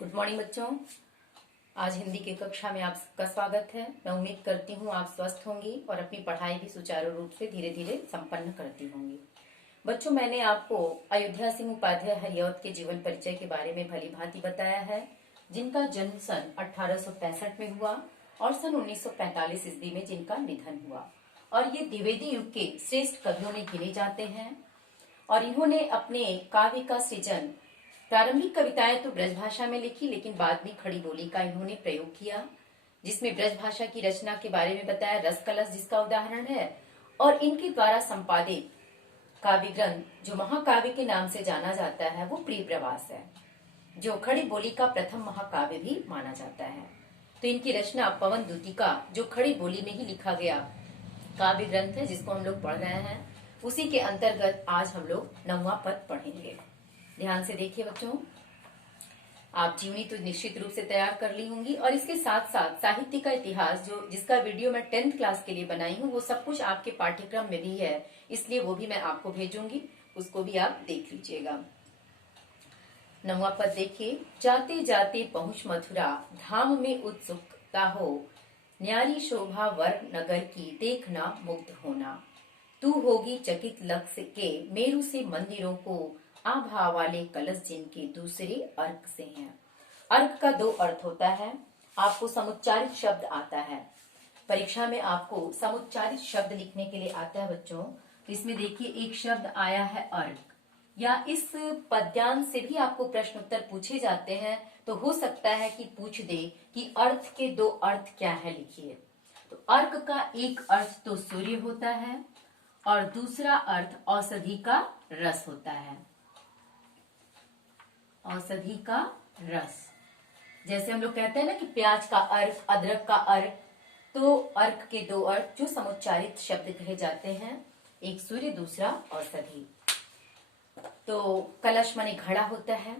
Good morning बच्चों। आज हिंदी की कक्षा में आपका स्वागत है। मैं उम्मीद करती हूँ आप स्वस्थ होंगी और अपनी पढ़ाई भी सुचारू रूप से धीरे धीरे संपन्न करती होंगी। बच्चों, मैंने आपको अयोध्या सिंह उपाध्याय हरिऔध के जीवन परिचय के बारे में भली भांति बताया है, जिनका जन्म सन 1865 में हुआ और सन 1945 ईस्वी में जिनका निधन हुआ। और ये द्विवेदी युग के श्रेष्ठ कवियों में गिने जाते हैं। और इन्होंने अपने काव्य का सृजन, प्रारंभिक कविताएं तो ब्रज भाषा में लिखी, लेकिन बाद में खड़ी बोली का इन्होंने प्रयोग किया, जिसमें ब्रज भाषा की रचना के बारे में बताया, रस कलश जिसका उदाहरण है। और इनके द्वारा संपादित काव्य ग्रंथ जो महाकाव्य के नाम से जाना जाता है वो प्रिय प्रवास है, जो खड़ी बोली का प्रथम महाकाव्य भी माना जाता है। तो इनकी रचना पवन दूतिका, जो खड़ी बोली में ही लिखा गया काव्य ग्रंथ है, जिसको हम लोग पढ़ रहे हैं, उसी के अंतर्गत आज हम लोग 9वां पद पढ़ेंगे। ध्यान से देखिए बच्चों, आप जीवनी तो निश्चित रूप से तैयार कर ली होंगी, और इसके साथ साथ साहित्य का इतिहास जिसका वीडियो मैं 10th क्लास के लिए बनाई हूँ, वो सब कुछ आपके पाठ्यक्रम में भी है, इसलिए वो भी मैं आपको भेजूंगी, उसको भी आप देख लीजिएगा। 9वां पद देखिए। जाते जाते पहुंच मथुरा, धाम में उत्सुकता हो, न्यारी शोभा वर नगर की, देखना मुग्ध होना। तू होगी चकित लक्ष्य के, मेरू से मंदिरों को, आभा वाले कलश जिनके, दूसरे अर्क से हैं। अर्क का 2 अर्थ होता है। आपको समुच्चारित शब्द आता है, परीक्षा में आपको समुच्चारित शब्द लिखने के लिए आता है बच्चों। तो इसमें देखिए एक शब्द आया है अर्क, या इस पद्यांश से भी आपको प्रश्न उत्तर पूछे जाते हैं, तो हो सकता है कि पूछ दे कि अर्थ के 2 अर्थ क्या है, लिखिए। तो अर्क का एक अर्थ तो सूर्य होता है और दूसरा अर्थ औषधि का रस होता है। औषधि का रस, जैसे हम लोग कहते हैं ना कि प्याज का अर्क, अदरक का अर्क, तो अर्क के 2 अर्थ जो समुच्चारित शब्द कहे जाते हैं, एक सूर्य, दूसरा औषधि। तो कलश माने घड़ा होता है।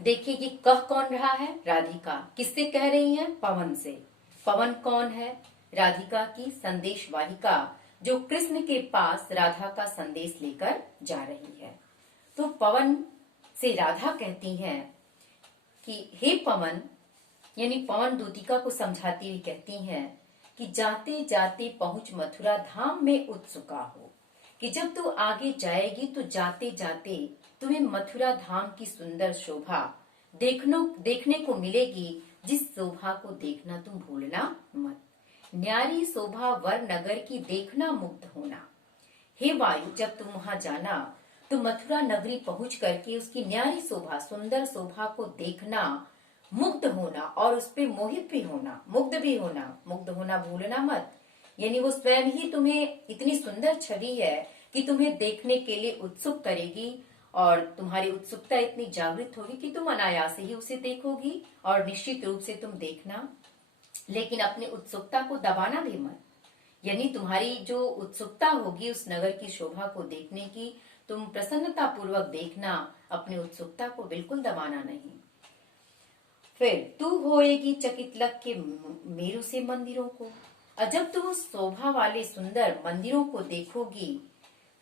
देखिए कि कह कौन रहा है, राधिका। किससे कह रही है, पवन से। पवन कौन है, राधिका की संदेश वाहिका, जो कृष्ण के पास राधा का संदेश लेकर जा रही है। तो पवन से राधा कहती हैं कि हे पवन, यानी पवन दूतिका को समझाती हुई कहती हैं कि जाते जाते पहुंच मथुरा, धाम में उत्सुका हो, कि जब तू आगे जाएगी तो जाते जाते तुम्हें मथुरा धाम की सुंदर शोभा देखने को मिलेगी, जिस शोभा को देखना तुम भूलना मत। न्यारी शोभा वर नगर की, देखना मुग्ध होना। हे वायु, जब तुम वहां जाना तो मथुरा नगरी पहुंच करके उसकी न्यारी शोभा, सुंदर शोभा को देखना, मुग्ध होना और उस पे मोहित भी होना, मुग्ध भी होना। मुग्ध होना भूलना मत, यानी वो स्वयं ही तुम्हें इतनी सुंदर छवि है कि तुम्हें देखने के लिए उत्सुक करेगी, और तुम्हारी उत्सुकता इतनी जागृत होगी कि तुम अनायास ही उसे देखोगी, और निश्चित रूप से तुम देखना, लेकिन अपनी उत्सुकता को दबाना भी मत। यानी तुम्हारी जो उत्सुकता होगी उस नगर की शोभा को देखने की, तुम प्रसन्नता पूर्वक देखना, अपनी उत्सुकता को बिल्कुल दबाना नहीं। फिर तू होएगी चकित लग के, मेरू से मंदिरों को। और जब तुम उस शोभा वाले सुंदर मंदिरों को देखोगी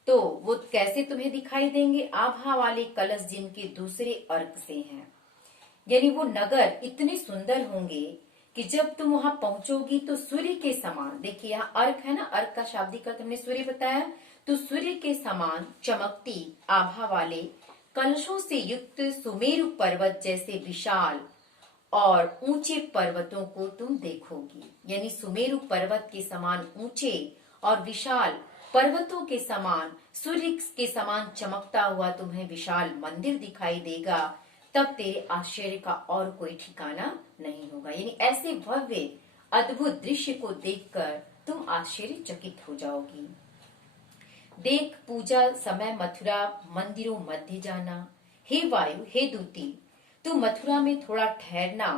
तो वो कैसे तुम्हें दिखाई देंगे, आभा वाले कलश जिनके, दूसरे अर्क से हैं। यानी वो नगर इतने सुंदर होंगे कि जब तुम वहां पहुंचोगी तो सूर्य के समान, देखिए यहाँ अर्क है ना, अर्क का शाब्दिक अर्थ हमने सूर्य बताया, तो सूर्य के समान चमकती आभा वाले कलशों से युक्त सुमेरु पर्वत जैसे विशाल और ऊंचे पर्वतों को तुम देखोगी। यानी सुमेरु पर्वत के समान ऊंचे और विशाल पर्वतों के समान, सूर्य के समान चमकता हुआ तुम्हें विशाल मंदिर दिखाई देगा, तब तेरे आश्चर्य का और कोई ठिकाना नहीं होगा। यानी ऐसे भव्य अद्भुत दृश्य को देखकर तुम आश्चर्यचकित हो जाओगी। देख पूजा समय मथुरा, मंदिरों मध्य जाना। हे वायु, हे दूती, तू मथुरा में थोड़ा ठहरना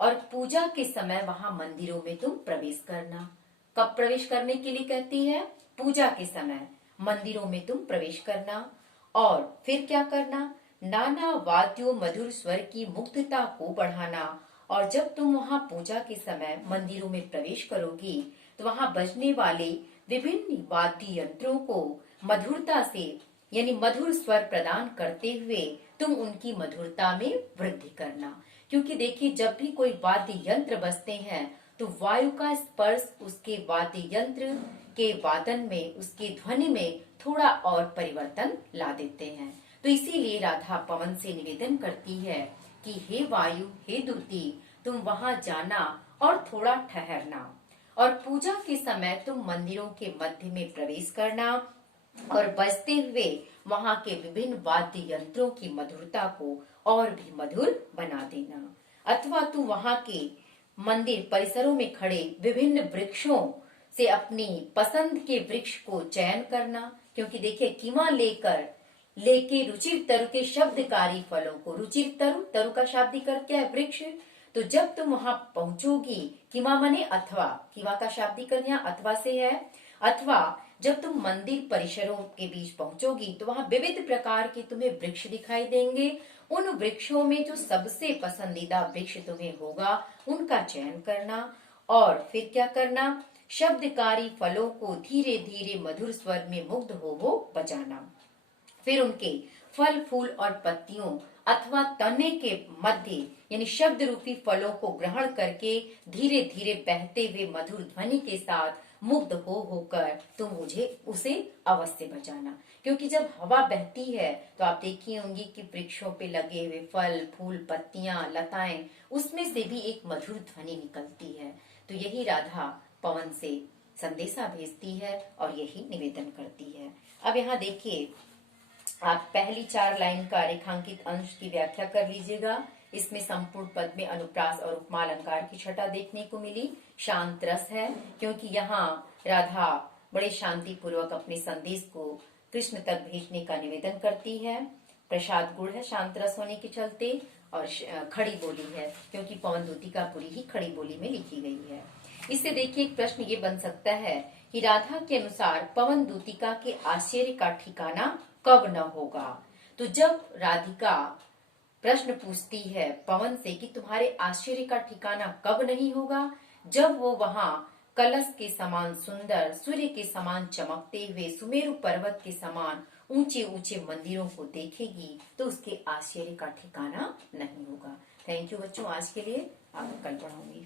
और पूजा के समय वहां मंदिरों में तुम प्रवेश करना। कब प्रवेश करने के लिए कहती है, पूजा के समय मंदिरों में तुम प्रवेश करना। और फिर क्या करना, नाना वाद्यों मधुर स्वर की मुग्धता को बढ़ाना। और जब तुम वहां पूजा के समय मंदिरों में प्रवेश करोगी तो वहां बजने वाले विभिन्न वाद्य यंत्रों को मधुरता से, यानी मधुर स्वर प्रदान करते हुए तुम उनकी मधुरता में वृद्धि करना। क्योंकि देखिए, जब भी कोई वाद्य यंत्र बजते हैं तो वायु का स्पर्श उसके वाद्य यंत्र के वादन में, उसकी ध्वनि में थोड़ा और परिवर्तन ला देते हैं। तो इसीलिए राधा पवन से निवेदन करती है कि हे वायु, हे दूती, तुम वहां जाना और थोड़ा ठहरना, और पूजा के समय तुम मंदिरों के मध्य में प्रवेश करना और बजते हुए वहां के विभिन्न वाद्य यंत्रों की मधुरता को और भी मधुर बना देना। अथवा तुम वहां के मंदिर परिसरों में खड़े विभिन्न वृक्षों से अपनी पसंद के वृक्ष को चयन करना। क्योंकि देखिए, कीमा लेके रुचिर तरु के शब्दकारी फलों को, रुचिर तरु, तरु का शाब्दिक अर्थ क्या है? वृक्ष। तो जब तुम वहां पहुंचोगी, कीमा मने अथवा, कीमा का शाब्दिक अर्थ यहाँ अथवा से है। अथवा जब तुम मंदिर परिसरों के बीच पहुंचोगी तो वहां विविध प्रकार के तुम्हें वृक्ष दिखाई देंगे। उन वृक्षों में जो सबसे पसंदीदा वृक्ष तुम्हें होगा उनका चयन करना, और फिर क्या करना? शब्दकारी फलों को धीरे धीरे मधुर स्वर में मुग्ध हो बजाना। फिर उनके फल, फूल और पत्तियों अथवा तने के मध्य यानी शब्द रूपी फलों को ग्रहण करके धीरे धीरे बहते हुए मधुर ध्वनि के साथ मुग्ध होकर तुम मुझे उसे अवश्य बजाना। क्योंकि जब हवा बहती है तो आप देखी होंगी कि वृक्षों पे लगे हुए फल, फूल, पत्तियां, लताएं, उसमें से भी एक मधुर ध्वनि निकलती है। तो यही राधा पवन से संदेशा भेजती है और यही निवेदन करती है। अब यहाँ देखिए, आप पहली 4 लाइन का रेखांकित अंश की व्याख्या कर लीजिएगा। इसमें संपूर्ण पद में अनुप्रास और उपमा अलंकार की छटा देखने को मिली। शांत रस है, क्योंकि यहाँ राधा बड़े शांति पूर्वक अपने संदेश को कृष्ण तक भेजने का निवेदन करती है। प्रसाद गुण है शांत रस होने के चलते, और खड़ी बोली है क्योंकि पवन दूतिका पूरी ही खड़ी बोली में लिखी गई है। इससे देखिए, एक प्रश्न ये बन सकता है कि राधा के अनुसार पवन दूतिका के आश्चर्य का ठिकाना कब न होगा। तो जब राधिका प्रश्न पूछती है पवन से कि तुम्हारे आश्चर्य का ठिकाना कब नहीं होगा, जब वो वहां कलश के समान सुंदर, सूर्य के समान चमकते हुए सुमेरु पर्वत के समान ऊंचे ऊंचे मंदिरों को देखेगी तो उसके आश्चर्य का ठिकाना नहीं होगा। थैंक यू बच्चों, आज के लिए। आप कल पढ़ाऊंगी।